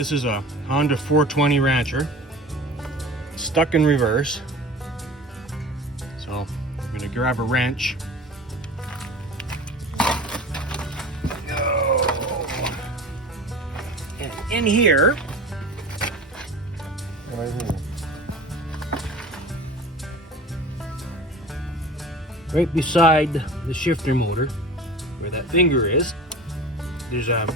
This is a Honda 420 Rancher, stuck in reverse. So I'm going to grab a wrench. And in here, right beside the shifter motor, where that finger is, there's a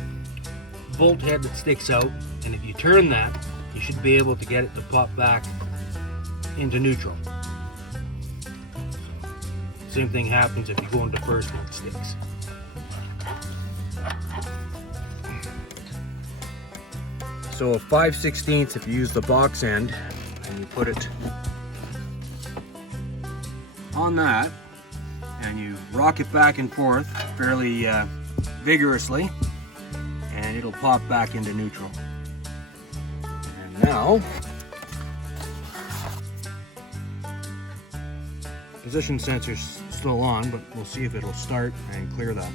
bolt head that sticks out, and if you turn that, you should be able to get it to pop back into neutral. Same thing happens if you go into first and it sticks. So a 5/16 if you use the box end and you put it on that and you rock it back and forth fairly vigorously, and it'll pop back into neutral. And now, position sensor's still on, but we'll see if it'll start and clear that.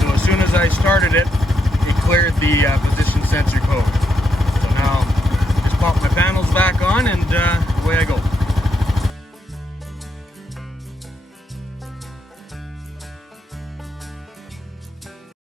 So as soon as I started it, it cleared the position sensor code. So now just pop my panels back on and away I go.